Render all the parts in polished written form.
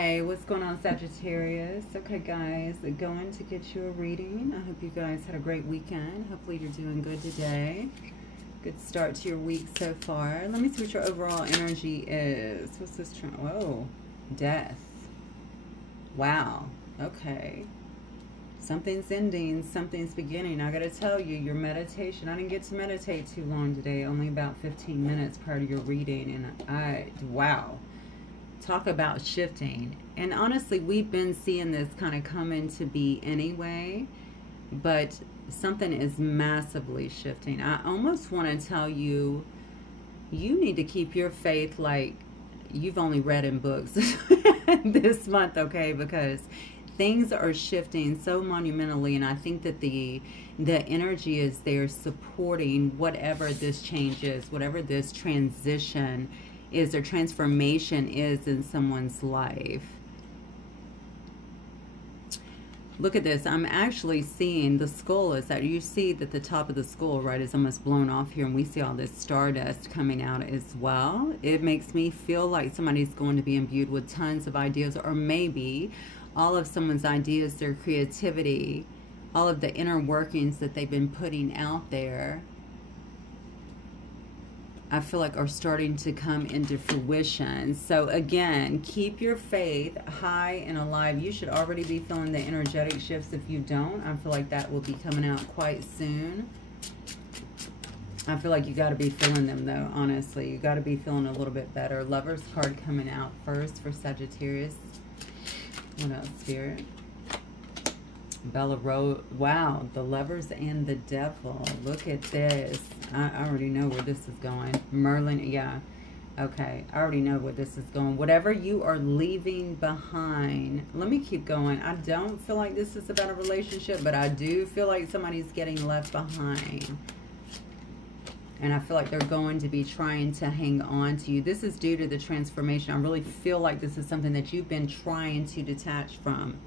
Hey, what's going on, Sagittarius? Okay, guys, going to get you a reading. I hope you guys had a great weekend. Hopefully you're doing good today. Good start to your week so far. Let me see what your overall energy is. What's this? Whoa, death. Wow. Okay. Something's ending, something's beginning. I gotta tell you, your meditation, I didn't get to meditate too long today, only about 15 minutes prior to your reading, and wow. Talk about shifting. And honestly, we've been seeing this kind of come into be anyway, but something is massively shifting. I almost want to tell you, you need to keep your faith like you've only read in books this month, okay? Because things are shifting so monumentally, and I think that the energy is there supporting whatever this change is, whatever this transition is or transformation is in someone's life. Look at this. I'm actually seeing the skull is that you see that the top of the skull, right, is almost blown off here, and we see all this stardust coming out as well. It makes me feel like somebody's going to be imbued with tons of ideas, or maybe all of someone's ideas, their creativity, all of the inner workings that they've been putting out there, I feel like are starting to come into fruition. So again, keep your faith high and alive. You should already be feeling the energetic shifts. If you don't, I feel like that will be coming out quite soon. I feel like you got to be feeling them though, honestly. You got to be feeling a little bit better. Lover's card coming out first for Sagittarius. What else, Spirit? Bella Rose. Wow, the Lovers and the Devil. Look at this. I already know where this is going. Merlin, yeah. Okay, I already know where this is going. Whatever you are leaving behind. Let me keep going. I don't feel like this is about a relationship, but I do feel like somebody's getting left behind. And I feel like they're going to be trying to hang on to you. This is due to the transformation. I really feel like this is something that you've been trying to detach from.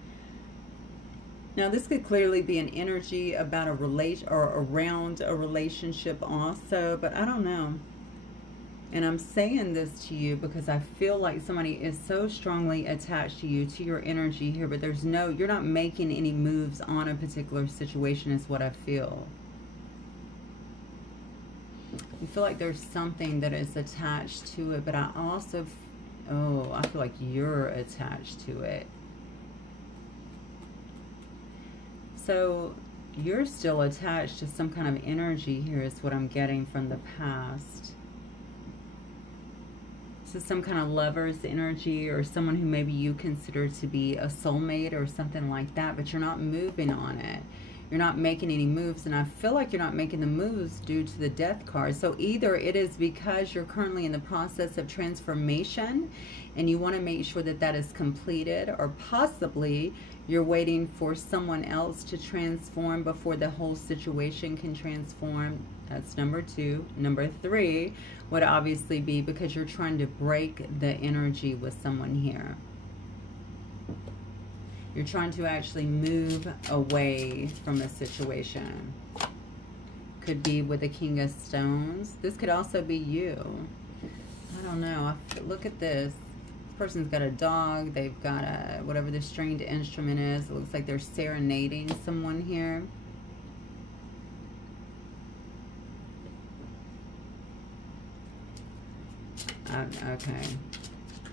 Now, this could clearly be an energy about a relation or around a relationship also, but I don't know. And I'm saying this to you because I feel like somebody is so strongly attached to you, to your energy here, but there's no, you're not making any moves on a particular situation is what I feel. You feel like there's something that is attached to it, but I also, oh, I feel like you're attached to it. So you're still attached to some kind of energy here is what I'm getting from the past. This is some kind of lover's energy or someone who maybe you consider to be a soulmate or something like that, but you're not moving on it. You're not making any moves, and I feel like you're not making the moves due to the Death card. So either it is because you're currently in the process of transformation and you want to make sure that that is completed, or possibly you're waiting for someone else to transform before the whole situation can transform. That's number two. Number three would obviously be because you're trying to break the energy with someone here. You're trying to actually move away from a situation. Could be with the King of Stones. This could also be you. I don't know. Look at this. This person's got a dog. They've got a, whatever the stringed instrument is. It looks like they're serenading someone here. Okay.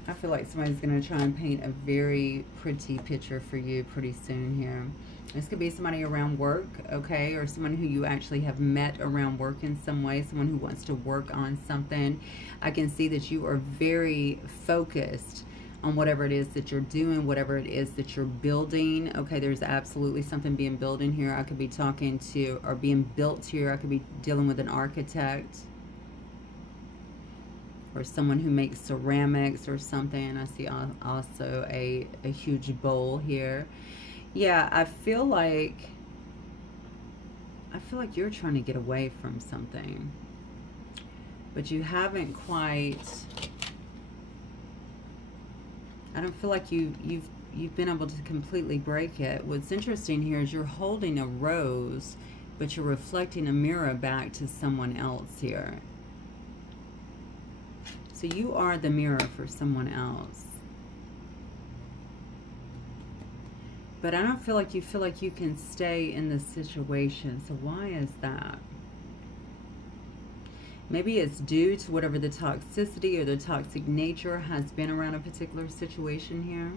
I feel like somebody's going to try and paint a very pretty picture for you pretty soon here. This could be somebody around work, okay, or someone who you actually have met around work in some way, someone who wants to work on something. I can see that you are very focused on whatever it is that you're doing, whatever it is that you're building. Okay, there's absolutely something being built in here. I could be talking to, or being built here. I could be dealing with an architect, or someone who makes ceramics or something. I see also a huge bowl here. Yeah, I feel like you're trying to get away from something, but you haven't quite. I don't feel like you've been able to completely break it. What's interesting here is you're holding a rose, but you're reflecting a mirror back to someone else here. So you are the mirror for someone else. But I don't feel like you can stay in this situation. So why is that? Maybe it's due to whatever the toxicity or the toxic nature has been around a particular situation here.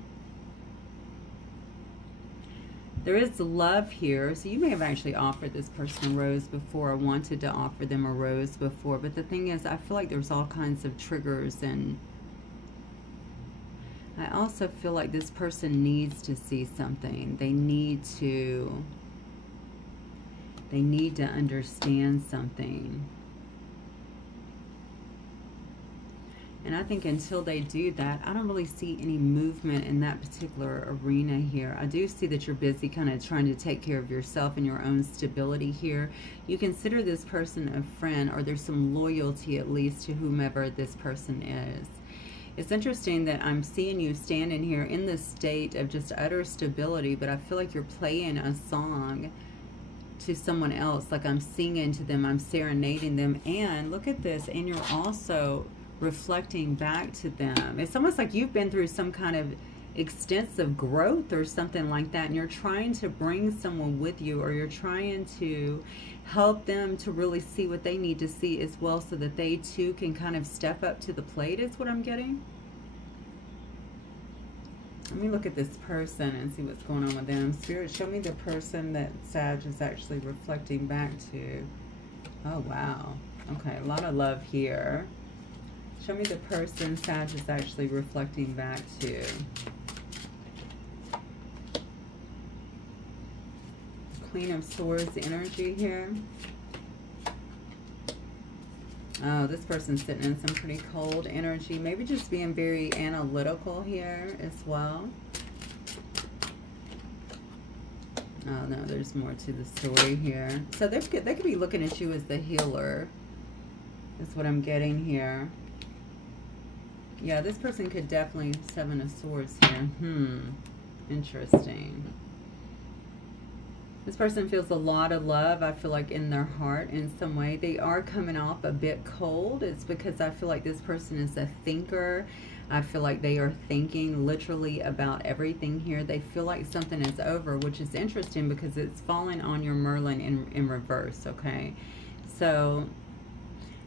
There is love here, so you may have actually offered this person a rose before, or wanted to offer them a rose before. But the thing is, I feel like there's all kinds of triggers, and I also feel like this person needs to see something. They need to understand something. And I think until they do that, I don't really see any movement in that particular arena here. I do see that you're busy kind of trying to take care of yourself and your own stability here. You consider this person a friend, or there's some loyalty at least to whomever this person is. It's interesting that I'm seeing you standing here in this state of just utter stability, but I feel like you're playing a song to someone else. Like I'm singing to them, I'm serenading them. And look at this, and you're also reflecting back to them. It's almost like you've been through some kind of extensive growth or something like that, and you're trying to bring someone with you, or you're trying to help them to really see what they need to see as well, so that they too can kind of step up to the plate, is what I'm getting. Let me look at this person and see what's going on with them. Spirit, show me the person that Sag is actually reflecting back to. Oh wow, okay, a lot of love here. Show me the person Sag is actually reflecting back to. Queen of Swords energy here. Oh, this person's sitting in some pretty cold energy. Maybe just being very analytical here as well. Oh no, there's more to the story here. So they could be looking at you as the healer, is what I'm getting here. Yeah, this person could definitely, Seven of Swords here. Interesting. This person feels a lot of love, I feel like, in their heart in some way. They are coming off a bit cold. It's because I feel like this person is a thinker. I feel like they are thinking literally about everything here. They feel like something is over, which is interesting because it's falling on your Merlin in reverse, okay? So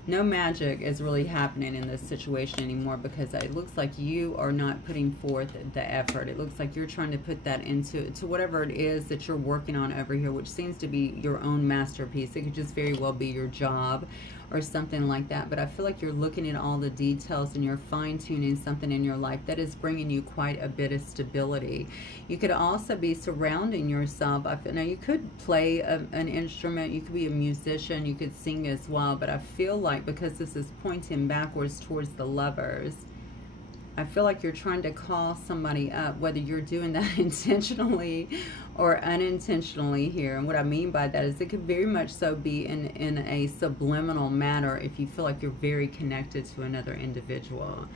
no magic is really happening in this situation anymore, because it looks like you are not putting forth the effort. It looks like you're trying to put that into whatever it is that you're working on over here, which seems to be your own masterpiece. It could just very well be your job or something like that. But I feel like you're looking at all the details and you're fine-tuning something in your life that is bringing you quite a bit of stability. You could also be surrounding yourself. Now, you could play an instrument. You could be a musician. You could sing as well. But I feel like, because this is pointing backwards towards the Lovers, I feel like you're trying to call somebody up, whether you're doing that intentionally or unintentionally here. And what I mean by that is it could very much so be in a subliminal manner if you feel like you're very connected to another individual.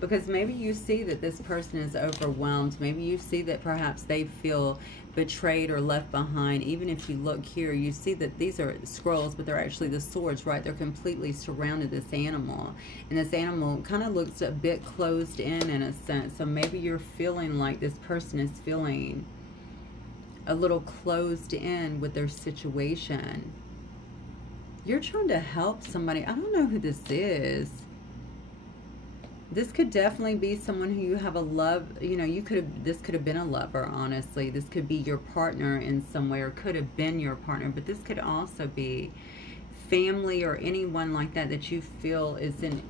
Because maybe you see that this person is overwhelmed. Maybe you see that perhaps they feel betrayed or left behind. Even if you look here, you see that these are scrolls, but they're actually the swords, right? They're completely surrounded this animal, and this animal kind of looks a bit closed in a sense. So maybe you're feeling like this person is feeling a little closed in with their situation. You're trying to help somebody. I don't know who this is. This could definitely be someone who you have a love, you know, this could have been a lover, honestly. This could be your partner in some way, or could have been your partner, but this could also be family or anyone like that that you feel is in,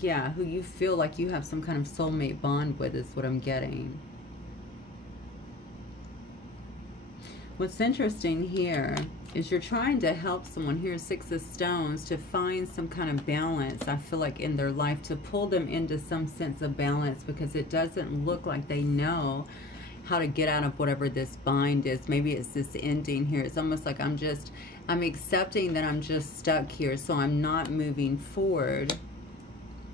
yeah, who you feel like you have some kind of soulmate bond with, is what I'm getting. What's interesting here is you're trying to help someone here, Six of Stones, to find some kind of balance, I feel like, in their life, to pull them into some sense of balance, because it doesn't look like they know how to get out of whatever this bind is. Maybe it's this ending here. It's almost like I'm accepting that I'm just stuck here, so I'm not moving forward.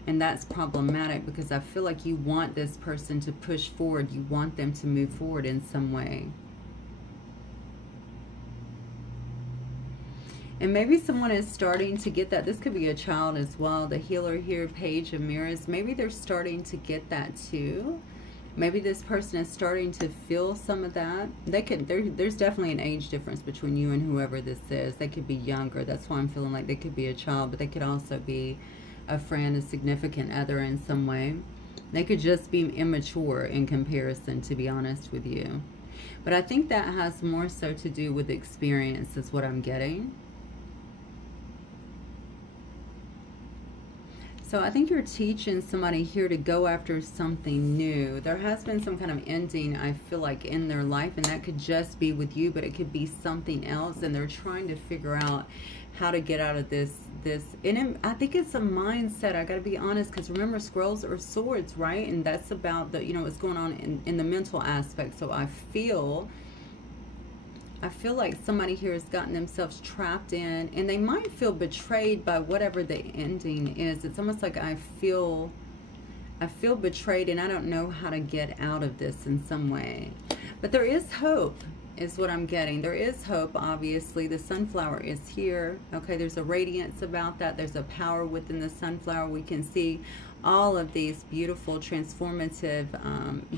And that's problematic, because I feel like you want this person to push forward. You want them to move forward in some way. And maybe someone is starting to get that. This could be a child as well. The healer here, Page of Mirrors. Maybe they're starting to get that too. Maybe this person is starting to feel some of that. There's definitely an age difference between you and whoever this is. They could be younger. That's why I'm feeling like they could be a child, but they could also be a friend, a significant other in some way. They could just be immature in comparison, to be honest with you. But I think that has more so to do with experience, is what I'm getting. So I think you're teaching somebody here to go after something new. There has been some kind of ending, I feel like, in their life, and that could just be with you, but it could be something else, and they're trying to figure out how to get out of this. And I think it's a mindset, I got to be honest, because remember, scrolls are swords, right? And that's about the, you know, what's going on in the mental aspect. So I feel like somebody here has gotten themselves trapped in, and they might feel betrayed by whatever the ending is. It's almost like I feel betrayed, and I don't know how to get out of this in some way. But there is hope, is what I'm getting. There is hope, obviously. The sunflower is here. Okay, there's a radiance about that. There's a power within the sunflower. We can see all of these beautiful, transformative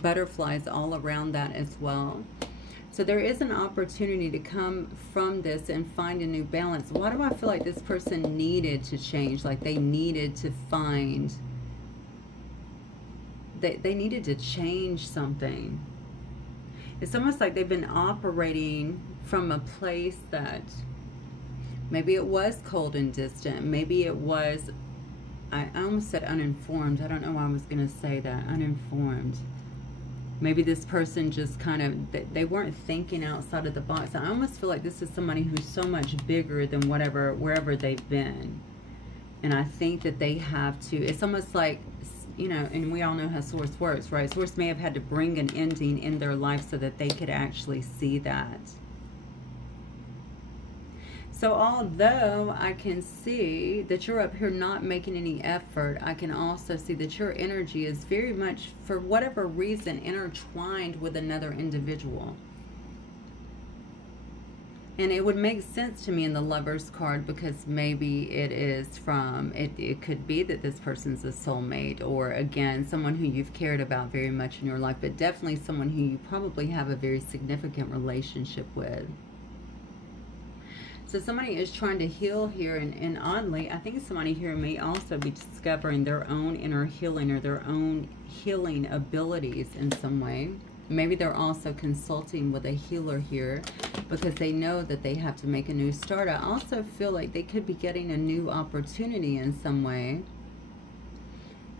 butterflies all around that as well. So there is an opportunity to come from this and find a new balance. Why do I feel like this person needed to change? Like they needed to find, they needed to change something. It's almost like they've been operating from a place that maybe it was cold and distant. Maybe it was, I almost said uninformed. I don't know why I was going to say that, uninformed. Maybe this person just kind of, they weren't thinking outside of the box. I almost feel like this is somebody who's so much bigger than wherever they've been. And I think that they have to, it's almost like, you know, and we all know how Source works, right? Source may have had to bring an ending in their life so that they could actually see that. So although I can see that you're up here not making any effort, I can also see that your energy is very much, for whatever reason, intertwined with another individual. And it would make sense to me in the Lover's card, because maybe it is from, it could be that this person's a soulmate, or again, someone who you've cared about very much in your life, but definitely someone who you probably have a very significant relationship with. So somebody is trying to heal here, and oddly, I think somebody here may also be discovering their own inner healing or their own healing abilities in some way. Maybe they're also consulting with a healer here because they know that they have to make a new start. I also feel like they could be getting a new opportunity in some way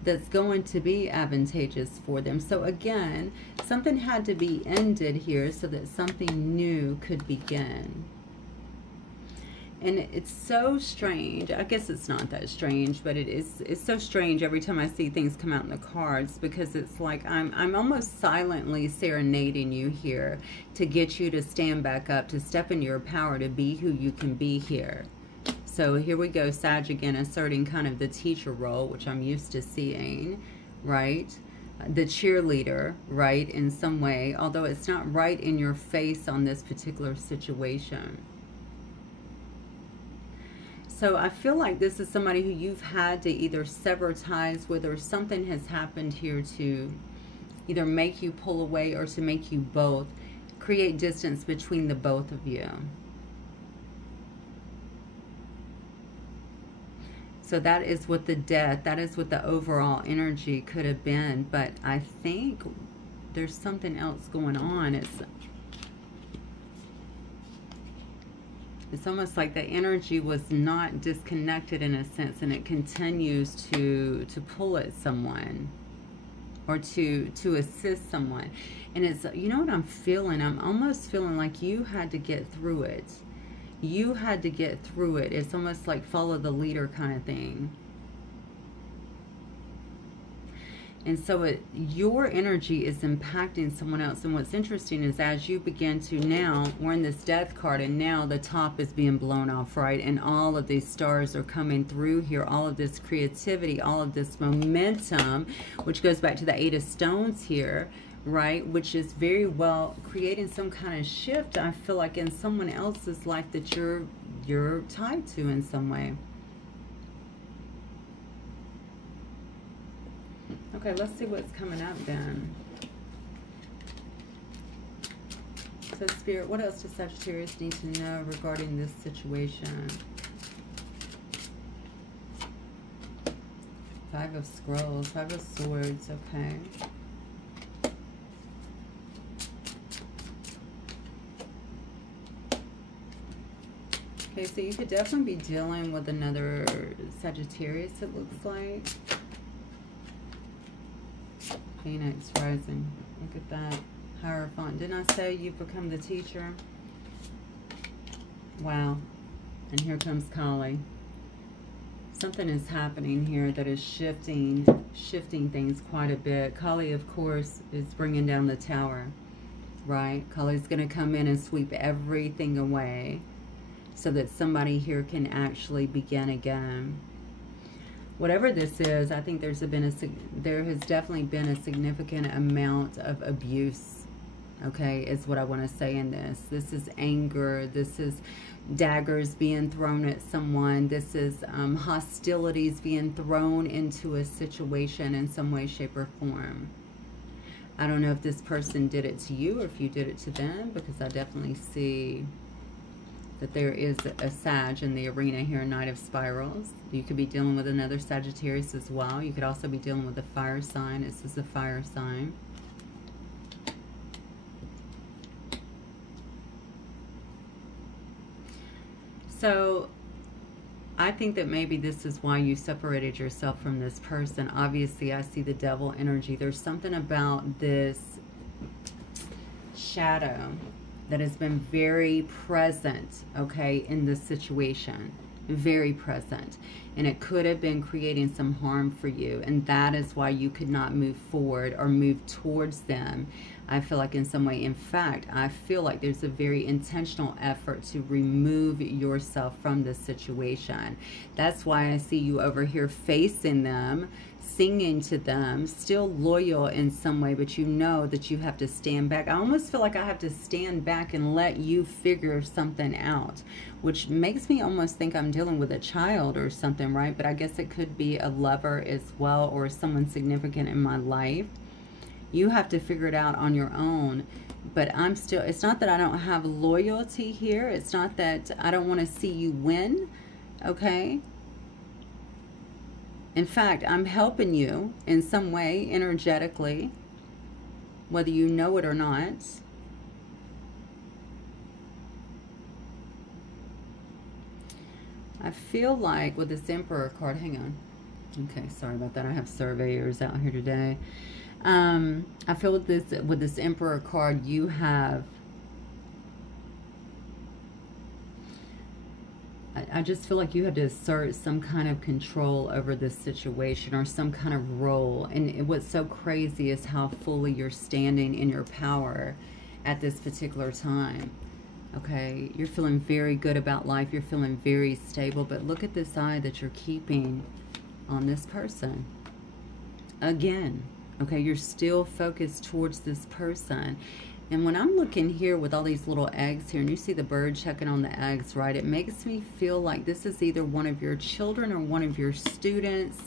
that's going to be advantageous for them. So again, something had to be ended here so that something new could begin. And it's so strange. I guess it's not that strange, but it's so strange every time I see things come out in the cards, because it's like I'm almost silently serenading you here to get you to stand back up, to step into your power, to be who you can be here. So here we go, Sag again, asserting kind of the teacher role, which I'm used to seeing, right? The cheerleader, right, in some way, although it's not right in your face on this particular situation. So I feel like this is somebody who you've had to either sever ties with, or something has happened here to either make you pull away or to make you both create distance between the both of you. So that is what the death, that is what the overall energy could have been. But I think there's something else going on. It's almost like the energy was not disconnected in a sense, and it continues to pull at someone, or to assist someone. And it's, you know what I'm feeling? I'm almost feeling like you had to get through it. You had to get through it. It's almost like follow the leader kind of thing. And so your energy is impacting someone else. And what's interesting is, as you begin to, now we're in this death card, and now the top is being blown off, right? And all of these stars are coming through here, all of this creativity, all of this momentum, which goes back to the 8 of Stones here, right? Which is very well creating some kind of shift, I feel like, in someone else's life that you're tied to in some way. Okay, let's see what's coming up then. So Spirit, what else does Sagittarius need to know regarding this situation? Five of Scrolls, Five of Swords, okay. Okay, so you could definitely be dealing with another Sagittarius, it looks like. Phoenix rising. Look at that. Hierophant. Didn't I say you've become the teacher? Wow. And here comes Kali. Something is happening here that is shifting things quite a bit. Kali, of course, is bringing down the tower, right? Kali's going to come in and sweep everything away so that somebody here can actually begin again. Whatever this is, I think there has definitely been a significant amount of abuse, okay, is what I want to say in this. This is anger. This is daggers being thrown at someone. This is hostilities being thrown into a situation in some way, shape, or form. I don't know if this person did it to you or if you did it to them, because I definitely see that there is a Sag in the arena here, Knight of Spirals. You could be dealing with another Sagittarius as well. You could also be dealing with a fire sign. This is a fire sign. So I think that maybe this is why you separated yourself from this person. Obviously, I see the devil energy. There's something about this shadow that has been very present, okay, in this situation. Very present. And it could have been creating some harm for you. And that is why you could not move forward or move towards them, I feel like, in some way. In fact, I feel like there's a very intentional effort to remove yourself from this situation. That's why I see you over here facing them, singing to them, still loyal in some way, but you know that you have to stand back. I almost feel like I have to stand back and let you figure something out, which makes me almost think I'm dealing with a child or something, right? But I guess it could be a lover as well, or someone significant in my life. You have to figure it out on your own. But I'm still, it's not that I don't have loyalty here. It's not that I don't want to see you win, okay? In fact, I'm helping you in some way, energetically, whether you know it or not. I feel like with this Emperor card, hang on. Okay, sorry about that. I have surveyors out here today. I feel with this Emperor card, you have, I just feel like you had to assert some kind of control over this situation, or some kind of role. And what's so crazy is how fully you're standing in your power at this particular time. Okay, you're feeling very good about life. You're feeling very stable. But look at this eye that you're keeping on this person. Again, okay, you're still focused towards this person. And when I'm looking here with all these little eggs here, and you see the bird checking on the eggs, right? It makes me feel like this is either one of your children or one of your students,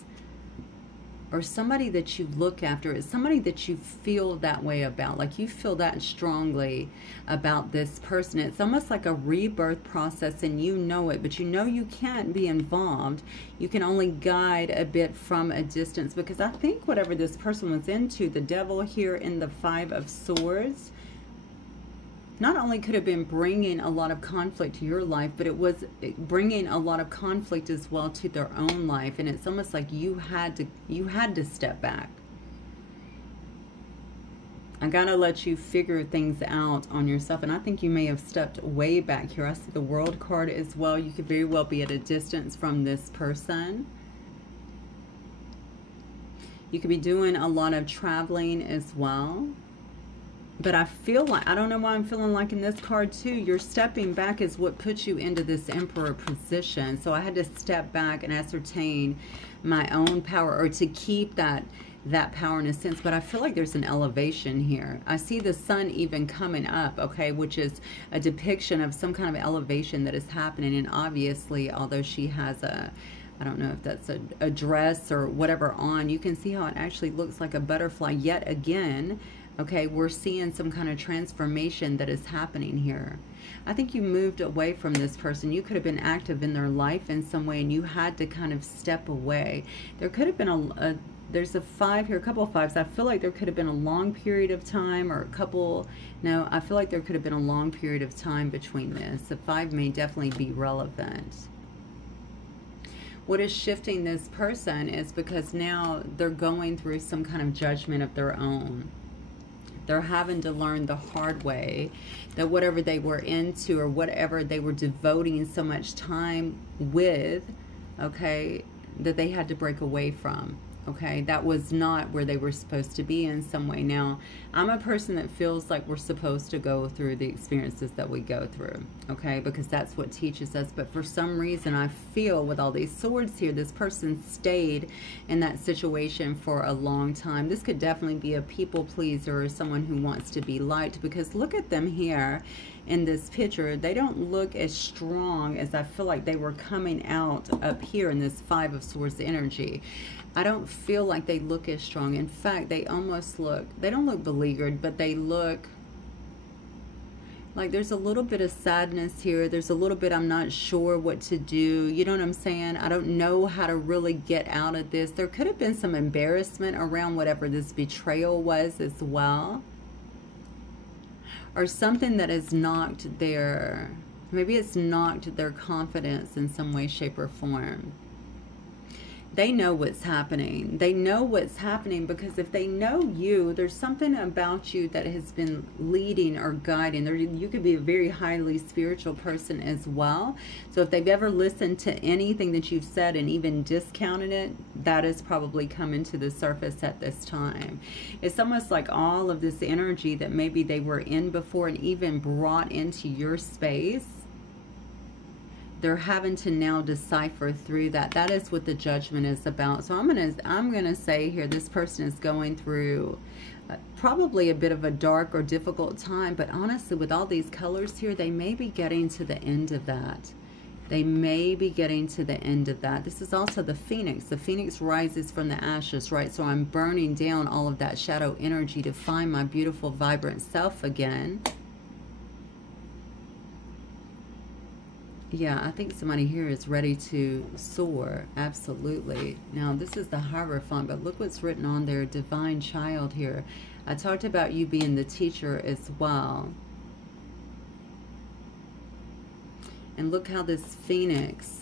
or somebody that you look after. It's somebody that you feel that way about. Like you feel that strongly about this person. It's almost like a rebirth process, and you know it, but you know you can't be involved. You can only guide a bit from a distance, because I think whatever this person was into, the devil here in the Five of Swords, not only could have been bringing a lot of conflict to your life, but it was bringing a lot of conflict as well to their own life. And it's almost like you had to step back. I gotta let you figure things out on yourself. And I think you may have stepped way back here. I see the World card as well. You could very well be at a distance from this person. You could be doing a lot of traveling as well. But I feel like, I don't know why I'm feeling like in this card too, you're stepping back is what puts you into this Emperor position. So I had to step back and ascertain my own power, or to keep that power in a sense. But I feel like there's an elevation here. I see the sun even coming up, okay, which is a depiction of some kind of elevation that is happening. And obviously, although she has a, I don't know if that's a dress or whatever on, you can see how it actually looks like a butterfly yet again. Okay, we're seeing some kind of transformation that is happening here. I think you moved away from this person. You could have been active in their life in some way, and you had to kind of step away. There could have been there's a 5 here, a couple of 5s. I feel like there could have been a long period of time, or a couple, no, I feel like there could have been a long period of time between this. The 5 may definitely be relevant. What is shifting this person is because now they're going through some kind of judgment of their own. They're having to learn the hard way that whatever they were into or whatever they were devoting so much time with, okay, that they had to break away from. Okay, that was not where they were supposed to be in some way. Now, I'm a person that feels like we're supposed to go through the experiences that we go through, okay, because that's what teaches us. But for some reason, I feel with all these swords here, this person stayed in that situation for a long time. This could definitely be a people pleaser or someone who wants to be liked, because look at them here in this picture. They don't look as strong as I feel like they were coming out up here in this 5 of Swords energy. I don't feel like they look as strong. In fact, they almost look, they don't look beleaguered, but they look like there's a little bit of sadness here. There's a little bit, I'm not sure what to do. You know what I'm saying? I don't know how to really get out of this. There could have been some embarrassment around whatever this betrayal was as well. Or something that has knocked their, maybe it's knocked their confidence in some way, shape, or form. They know what's happening. They know what's happening because if they know you, there's something about you that has been leading or guiding. You could be a very highly spiritual person as well. So if they've ever listened to anything that you've said and even discounted it, that is probably coming to the surface at this time. It's almost like all of this energy that maybe they were in before and even brought into your space, they're having to now decipher through that. That is what the judgment is about. So I'm gonna say here, this person is going through probably a bit of a dark or difficult time, but honestly, with all these colors here, they may be getting to the end of that. They may be getting to the end of that. This is also the Phoenix. The Phoenix rises from the ashes, right? So I'm burning down all of that shadow energy to find my beautiful, vibrant self again. Yeah, I think somebody here is ready to soar. Absolutely. Now, this is the Hierophant, but look what's written on there. Divine Child here. I talked about you being the teacher as well. And look how this Phoenix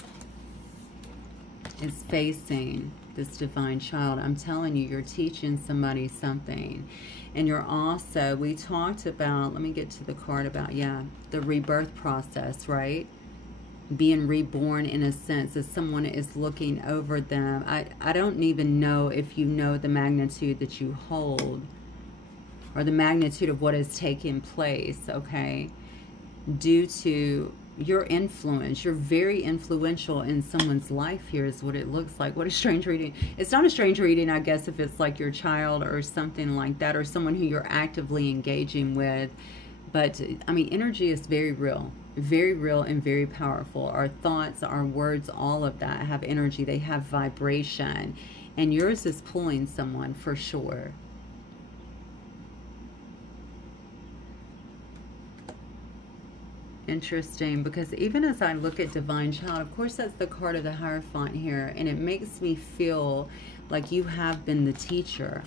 is facing this Divine Child. I'm telling you, you're teaching somebody something. And you're also, we talked about, let me get to the card about, yeah, the rebirth process, right? Being reborn in a sense, as someone is looking over them. I don't even know if you know the magnitude that you hold or the magnitude of what is taking place, okay? Due to your influence. You're very influential in someone's life here is what it looks like. What a strange reading. It's not a strange reading, I guess, if it's like your child or something like that, or someone who you're actively engaging with. But, I mean, energy is very real and very powerful. Our thoughts, our words, all of that have energy. They have vibration. And yours is pulling someone for sure. Interesting, because even as I look at Divine Child, of course that's the card of the Hierophant here, and it makes me feel like you have been the teacher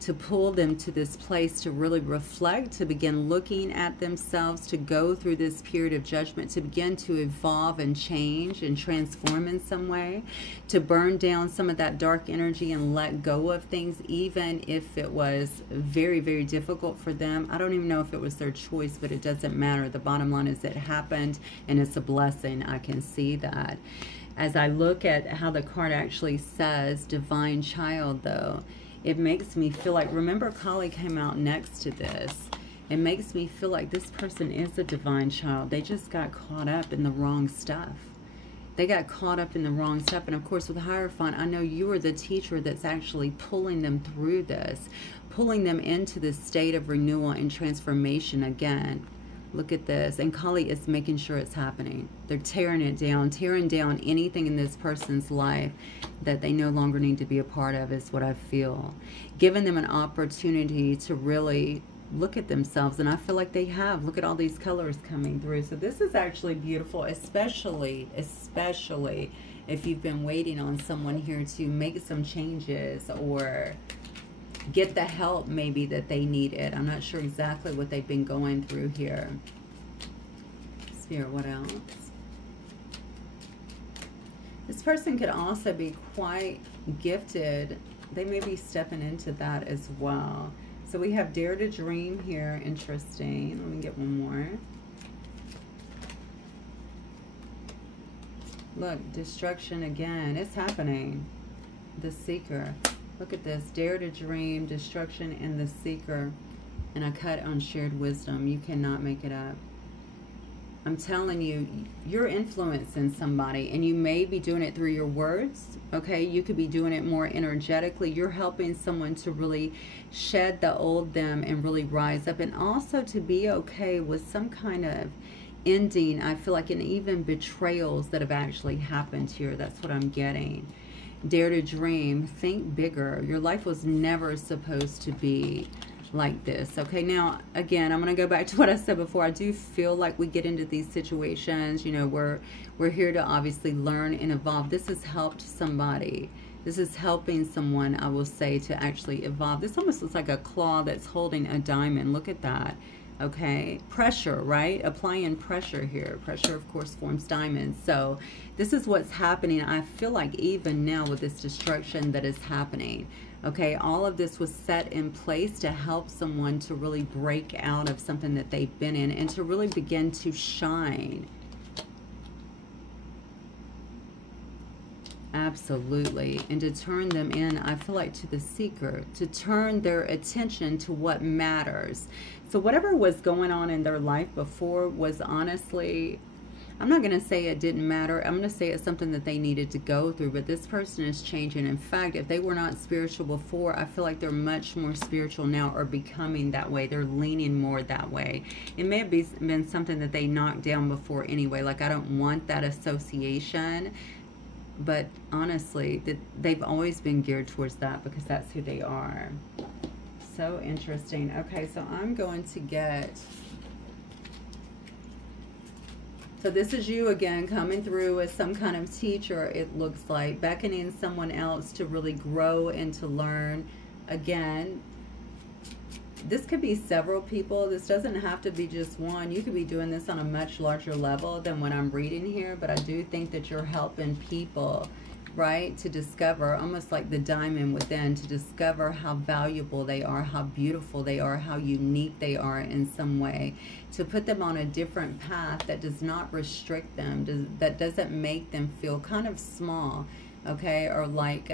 to pull them to this place to really reflect, to begin looking at themselves, to go through this period of judgment, to begin to evolve and change and transform in some way, to burn down some of that dark energy and let go of things, even if it was very, very difficult for them. I don't even know if it was their choice, but it doesn't matter. The bottom line is it happened, and it's a blessing. I can see that. As I look at how the card actually says Divine Child, though, it makes me feel like, remember Kali came out next to this. It makes me feel like this person is a divine child. They just got caught up in the wrong stuff. They got caught up in the wrong stuff. And of course with Hierophant, I know you are the teacher that's actually pulling them through this, pulling them into this state of renewal and transformation again. Look at this. And Kali is making sure it's happening. They're tearing it down, tearing down anything in this person's life that they no longer need to be a part of, is what I feel. Giving them an opportunity to really look at themselves, and I feel like they have. Look at all these colors coming through. So this is actually beautiful, especially if you've been waiting on someone here to make some changes or get the help maybe that they needed. I'm not sure exactly what they've been going through here. Spirit, what else? This person could also be quite gifted. They may be stepping into that as well. So we have Dare to Dream here. Interesting. Let me get one more. Look, destruction again. It's happening. The Seeker. Look at this. Dare to Dream, destruction, and the Seeker. And a cut on shared wisdom. You cannot make it up. I'm telling you, you're influencing somebody, and you may be doing it through your words, okay? You could be doing it more energetically. You're helping someone to really shed the old them and really rise up, and also to be okay with some kind of ending, I feel like, and even betrayals that have actually happened here. That's what I'm getting. Dare to dream. Think bigger. Your life was never supposed to be like this. Okay, now again, I'm going to go back to what I said before. I do feel like we get into these situations, you know, we're here to obviously learn and evolve. This has helped somebody. This is helping someone, I will say, to actually evolve. This almost looks like a claw that's holding a diamond. Look at that. Okay, pressure, right? Applying pressure here. Pressure, of course, forms diamonds. So this is what's happening. I feel like even now with this destruction that is happening, okay, all of this was set in place to help someone to really break out of something that they've been in and to really begin to shine. Absolutely. And to turn them in, I feel like, to the Seeker, to turn their attention to what matters. So whatever was going on in their life before was honestly, I'm not going to say it didn't matter. I'm going to say it's something that they needed to go through. But this person is changing. In fact, if they were not spiritual before, I feel like they're much more spiritual now, or becoming that way. They're leaning more that way. It may have been something that they knocked down before anyway. Like, I don't want that association. But honestly, they've always been geared towards that because that's who they are. So interesting. Okay, so I'm going to get... So this is you again, coming through as some kind of teacher, it looks like, beckoning someone else to really grow and to learn. Again, this could be several people. This doesn't have to be just one. You could be doing this on a much larger level than what I'm reading here, but I do think that you're helping people, right, to discover, almost like the diamond within, to discover how valuable they are, how beautiful they are, how unique they are in some way, to put them on a different path that does not restrict them, that doesn't make them feel kind of small, okay, or like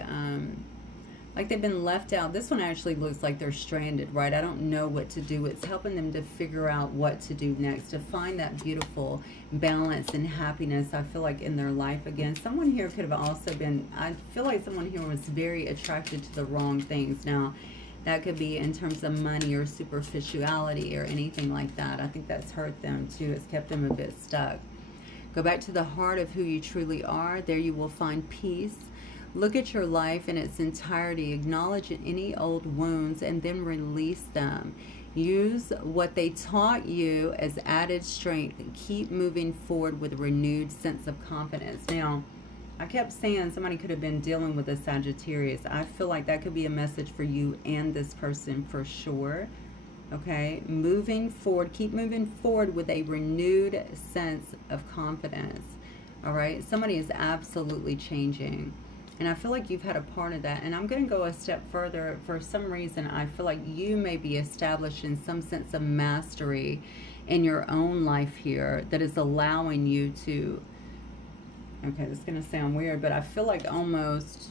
they've been left out. This one actually looks like they're stranded, right? I don't know what to do. It's helping them to figure out what to do next, to find that beautiful balance and happiness, I feel like, in their life again. Someone here could have also been, I feel like someone here was very attracted to the wrong things. Now, that could be in terms of money or superficiality or anything like that. I think that's hurt them too. It's kept them a bit stuck. Go back to the heart of who you truly are. There you will find peace. Look at your life in its entirety. Acknowledge any old wounds and then release them. Use what they taught you as added strength. Keep moving forward with a renewed sense of confidence. Now, I kept saying somebody could have been dealing with a Sagittarius. I feel like that could be a message for you and this person for sure. Okay, moving forward. Keep moving forward with a renewed sense of confidence. All right, somebody is absolutely changing. And I feel like you've had a part of that. And I'm going to go a step further. For some reason, I feel like you may be establishing some sense of mastery in your own life here that is allowing you to... Okay, this is going to sound weird, but I feel like almost...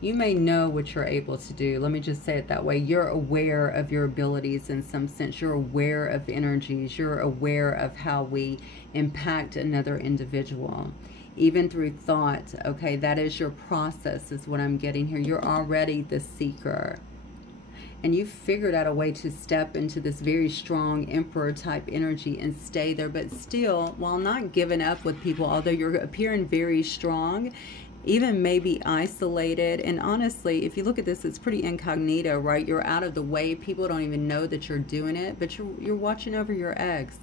You may know what you're able to do. Let me just say it that way. You're aware of your abilities in some sense. You're aware of energies. You're aware of how we impact another individual. Even through thought, okay, that is your process, is what I'm getting here. You're already the seeker. And you've figured out a way to step into this very strong emperor type energy and stay there. But still, while not giving up with people, although you're appearing very strong, even maybe isolated. And honestly, if you look at this, it's pretty incognito, right? You're out of the way. People don't even know that you're doing it, but you're watching over your eggs.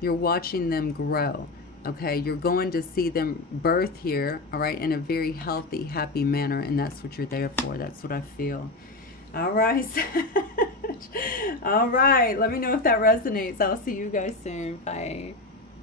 You're watching them grow. Okay, you're going to see them birth here, all right, in a very healthy, happy manner, and that's what you're there for. That's what I feel. All right, all right, let me know if that resonates. I'll see you guys soon. Bye.